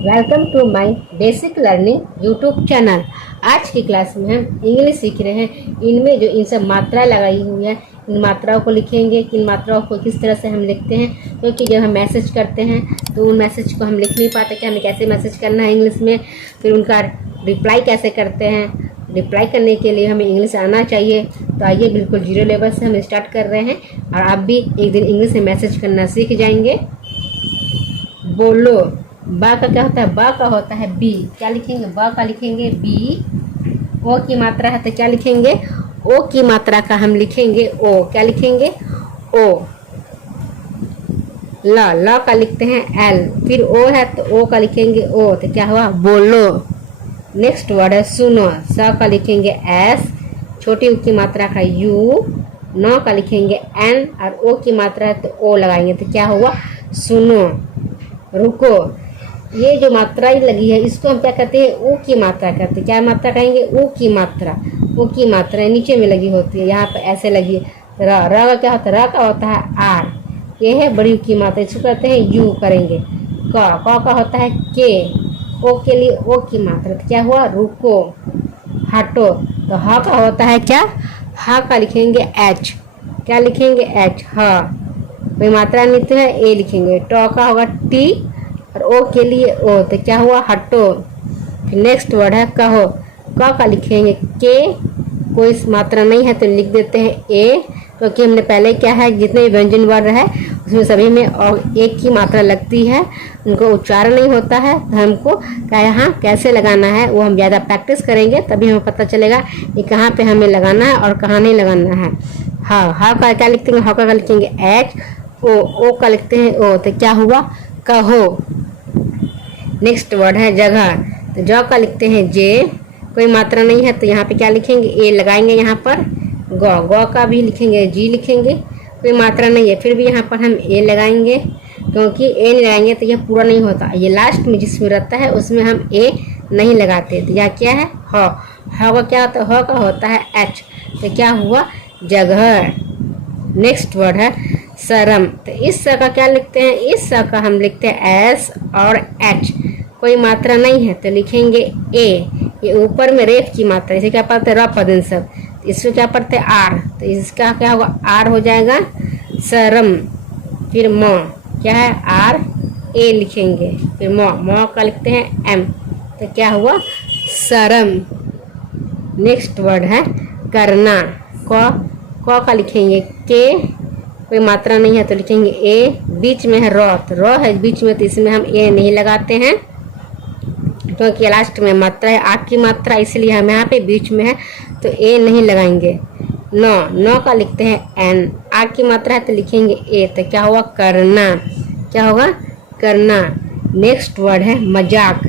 Welcome to my basic learning YouTube channel. आज की class में हम इंग्लिश सीख रहे हैं। इनमें जो इन सब मात्रा लगाई हुई है, इन मात्राओं को लिखेंगे कि इन मात्राओं को किस तरह से हम लिखते हैं, क्योंकि जब हम मैसेज करते हैं तो उन मैसेज को हम लिख नहीं पाते कि हमें कैसे मैसेज करना है इंग्लिश में, फिर उनका रिप्लाई कैसे करते हैं। रिप्लाई करने के लिए हमें इंग्लिश आना चाहिए। तो आइए बिल्कुल जीरो लेवल से हम स्टार्ट कर रहे हैं और आप भी एक दिन इंग्लिश में मैसेज करना सीख जाएंगे। बोलो। बा का क्या होता है? बा का होता है बी। क्या लिखेंगे? बा का लिखेंगे बी। ओ की मात्रा है तो क्या लिखेंगे? ओ की मात्रा का हम लिखेंगे ओ। क्या लिखेंगे? ओ। ला का लिखते हैं एल। फिर ओ है तो ओ का लिखेंगे ओ। तो क्या हुआ? बोलो। नेक्स्ट वर्ड है सुनो। स का लिखेंगे एस। छोटी ऊ की मात्रा का यू। नौ का लिखेंगे एन और ओ की मात्रा है तो ओ लगाएंगे। तो क्या हुआ? सुनो। रुको। ये जो मात्रा लगी है इसको हम क्या कहते हैं? ऊ की मात्रा कहते हैं। क्या मात्रा कहेंगे? ऊ की मात्रा। ऊ की मात्रा नीचे में लगी होती है, यहाँ पे ऐसे लगी है। र का क्या होता है? र का होता है आर। ये है बड़ी ऊ की मात्रा, इसको कहते हैं यू करेंगे। क का होता है के। ओ के लिए ओ की मात्रा। तो क्या हुआ? रुको। हटो। तो ह का होता है क्या? ह का लिखेंगे एच। क्या लिखेंगे? एच। ह कोई मात्रा नहीं तो है ए लिखेंगे। ट का होगा टी और ओ के लिए ओ। तो क्या हुआ? हटो। फिर नेक्स्ट वर्ड है कहो। क का लिखेंगे के। कोई मात्रा नहीं है तो लिख देते हैं ए, क्योंकि हमने पहले क्या है, जितने भी व्यंजन वर्ण है उसमें सभी में और एक की मात्रा लगती है, उनको उच्चारण नहीं होता है। तो हमको क्या यहाँ कैसे लगाना है वो हम ज़्यादा प्रैक्टिस करेंगे, तभी हमें पता चलेगा कि कहाँ पे हमें लगाना है और कहाँ नहीं लगाना है। हाँ का क्या लिखते हैं? ह का लिखेंगे एच। ओ का लिखते हैं ओ। तो क्या हुआ? कहो। नेक्स्ट वर्ड है जगह। तो ज का लिखते हैं जे। कोई मात्रा नहीं है तो यहाँ पे क्या लिखेंगे? ए लगाएंगे। यहाँ पर ग का भी लिखेंगे जी लिखेंगे। कोई मात्रा नहीं है फिर भी यहाँ पर हम ए लगाएंगे, क्योंकि ए नहीं लगाएंगे तो यह पूरा नहीं होता। ये लास्ट में जिसमें रहता है उसमें हम ए नहीं लगाते। तो यह क्या है? ह का क्या होता है? ह का होता है एच। तो क्या हुआ? जगह। नेक्स्ट वर्ड है शर्म। तो इस स का क्या लिखते हैं? इस स का हम लिखते हैं एस और एच। कोई मात्रा नहीं है तो लिखेंगे ए। ये ऊपर में रेफ की मात्रा, इसे क्या पढ़ते हैं? र पदन सब। तो इसको क्या पढ़ते हैं? आर। तो इसका क्या होगा? आर हो जाएगा शर्म। फिर म क्या है? आर ए लिखेंगे। फिर म का लिखते हैं एम। तो क्या हुआ? शर्म। नेक्स्ट वर्ड है करना। क का लिखेंगे के। कोई मात्रा नहीं है तो लिखेंगे ए। बीच में है र। तो र है बीच में तो इसमें हम ए नहीं लगाते हैं, क्योंकि लास्ट में मात्रा है आ की मात्रा, इसलिए हम यहाँ पे बीच में है तो ए नहीं लगाएंगे। नौ का लिखते हैं एन। आ की मात्रा है तो लिखेंगे ए। तो क्या हुआ? करना। क्या होगा? करना। नेक्स्ट वर्ड है मजाक।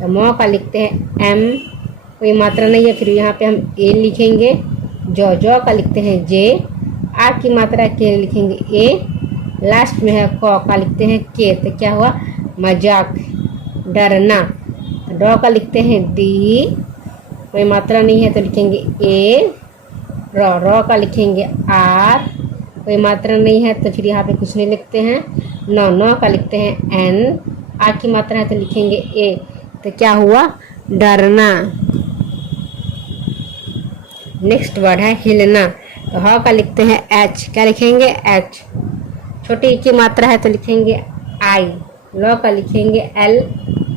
तो म का लिखते हैं एम। कोई मात्रा नहीं है फिर यहाँ पे हम ए लिखेंगे। ज का लिखते हैं जे। आ की मात्रा के लिखेंगे ए। लास्ट में है क का लिखते हैं के। तो क्या हुआ? मजाक। डरना। ड का लिखते हैं डी। कोई मात्रा नहीं है तो लिखेंगे ए। र का लिखेंगे आर। कोई मात्रा नहीं है तो फिर यहाँ पे कुछ नहीं लिखते हैं। नौ का लिखते हैं एन। आ की मात्रा है तो लिखेंगे ए। तो क्या हुआ? डरना। नेक्स्ट वर्ड है हिलना। तो ह का लिखते हैं एच। क्या लिखेंगे? एच। छोटी की मात्रा है तो लिखेंगे आई। ल का लिखेंगे एल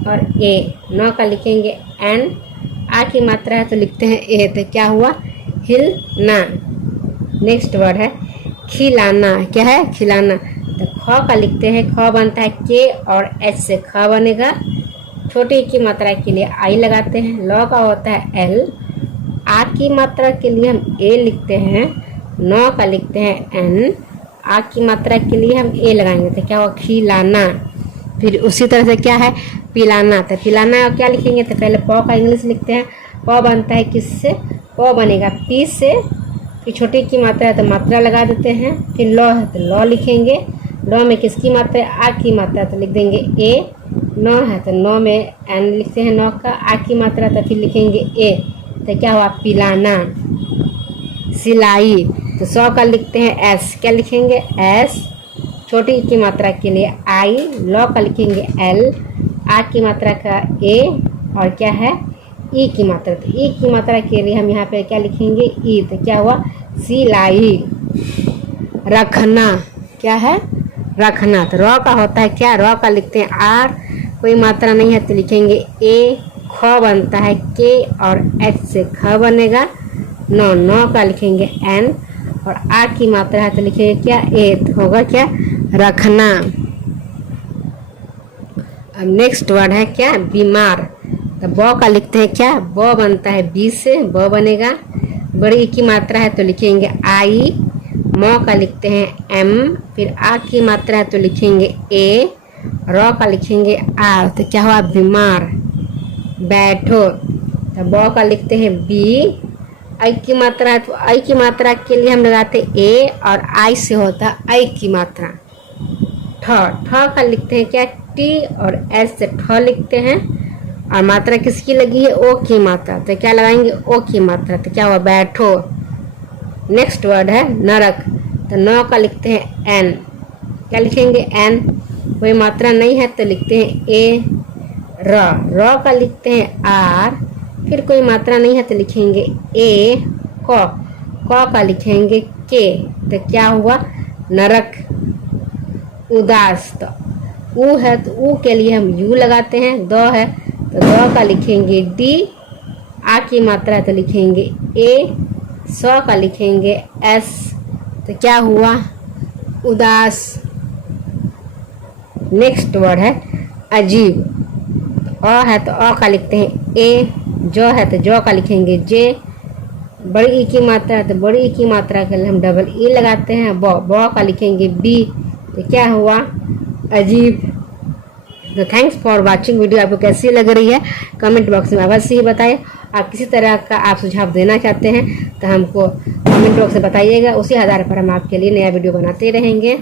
और ए। नौ का लिखेंगे एन। आ की मात्रा है तो लिखते हैं ए। तो क्या हुआ? हिलना। नेक्स्ट वर्ड है खिलाना। क्या है? खिलाना। तो ख का लिखते हैं, ख बनता है के और एच से ख बनेगा। छोटी की मात्रा के लिए आई लगाते हैं। ल का होता है एल। आ की मात्रा के लिए हम ए लिखते हैं। नौ का लिखते हैं एन। आ की मात्रा के लिए हम ए लगाएंगे। तो क्या होगा? खिलाना। फिर उसी तरह से क्या है? पिलाना। तो पिलाना क्या लिखेंगे? तो पहले प का इंग्लिश लिखते हैं। प बनता है किससे? प बनेगा पी से। फिर छोटी की मात्रा है तो मात्रा लगा देते हैं। फिर ल है तो ल लिखेंगे। ल में किसकी मात्रा है? आ की मात्रा तो लिख देंगे ए। नौ है तो नौ में एन लिखते हैं। नौ का आ की मात्रा तो फिर लिखेंगे ए। तो क्या हुआ? पिलाना। सिलाई। तो 100 का लिखते हैं एस। क्या लिखेंगे? एस। छोटी की मात्रा के लिए आई। ल का लिखेंगे एल। आ की मात्रा का ए और क्या है ई की मात्रा। तो ई की मात्रा के लिए हम यहाँ पे क्या लिखेंगे ई। तो क्या हुआ सिलाई। रखना क्या है रखना। तो रॉ का होता है क्या रॉ का लिखते हैं आर, कोई मात्रा नहीं है तो लिखेंगे ए। ख बनता है के और एच से ख बनेगा। नौ नौ का लिखेंगे एन और आ की मात्रा है तो लिखेंगे क्या ए। तो होगा क्या रखना। अब नेक्स्ट वर्ड है क्या बीमार। तो ब का लिखते हैं क्या ब बनता है बी से ब बनेगा। बड़ी की मात्रा है तो लिखेंगे आई। म का लिखते हैं एम, फिर आ की मात्रा है तो लिखेंगे ए। र का लिखेंगे आर। तो क्या हुआ बीमार। बैठो। तो ब का लिखते हैं बी। आई की मात्रा है तो आई की मात्रा के लिए हम लगाते ए और आई से होता है आई की मात्रा। ठ ठ का लिखते हैं क्या टी और एस से ठ लिखते हैं और मात्रा किसकी लगी है ओ की मात्रा। तो क्या लगाएंगे ओ की मात्रा। तो क्या हुआ बैठो। नेक्स्ट वर्ड है नरक। तो नौ का लिखते हैं एन, क्या लिखेंगे एन, कोई मात्रा नहीं है तो लिखते हैं ए। र का लिखते हैं आर, फिर कोई मात्रा नहीं है तो लिखेंगे ए। क का लिखेंगे के। तो क्या हुआ नरक। उदास। तो ऊ है तो ऊ के लिए हम यू लगाते हैं। द है तो द का लिखेंगे डी। आ की मात्रा है तो लिखेंगे ए। स का लिखेंगे एस। तो क्या हुआ उदास। नेक्स्ट वर्ड है अजीब। तो अ है तो अ का लिखते हैं ए। जो है तो जो का लिखेंगे जे। बड़ी ई की मात्रा है तो बड़ी ई की मात्रा के लिए हम डबल ई लगाते हैं। ब का लिखेंगे बी। तो क्या हुआ अजीब। तो थैंक्स फॉर वाचिंग वीडियो। आपको कैसी लग रही है कमेंट बॉक्स में अवश्य ही बताएं। आप किसी तरह का आप सुझाव देना चाहते हैं तो हमको कमेंट बॉक्स में बताइएगा। उसी आधार पर हम आपके लिए नया वीडियो बनाते रहेंगे।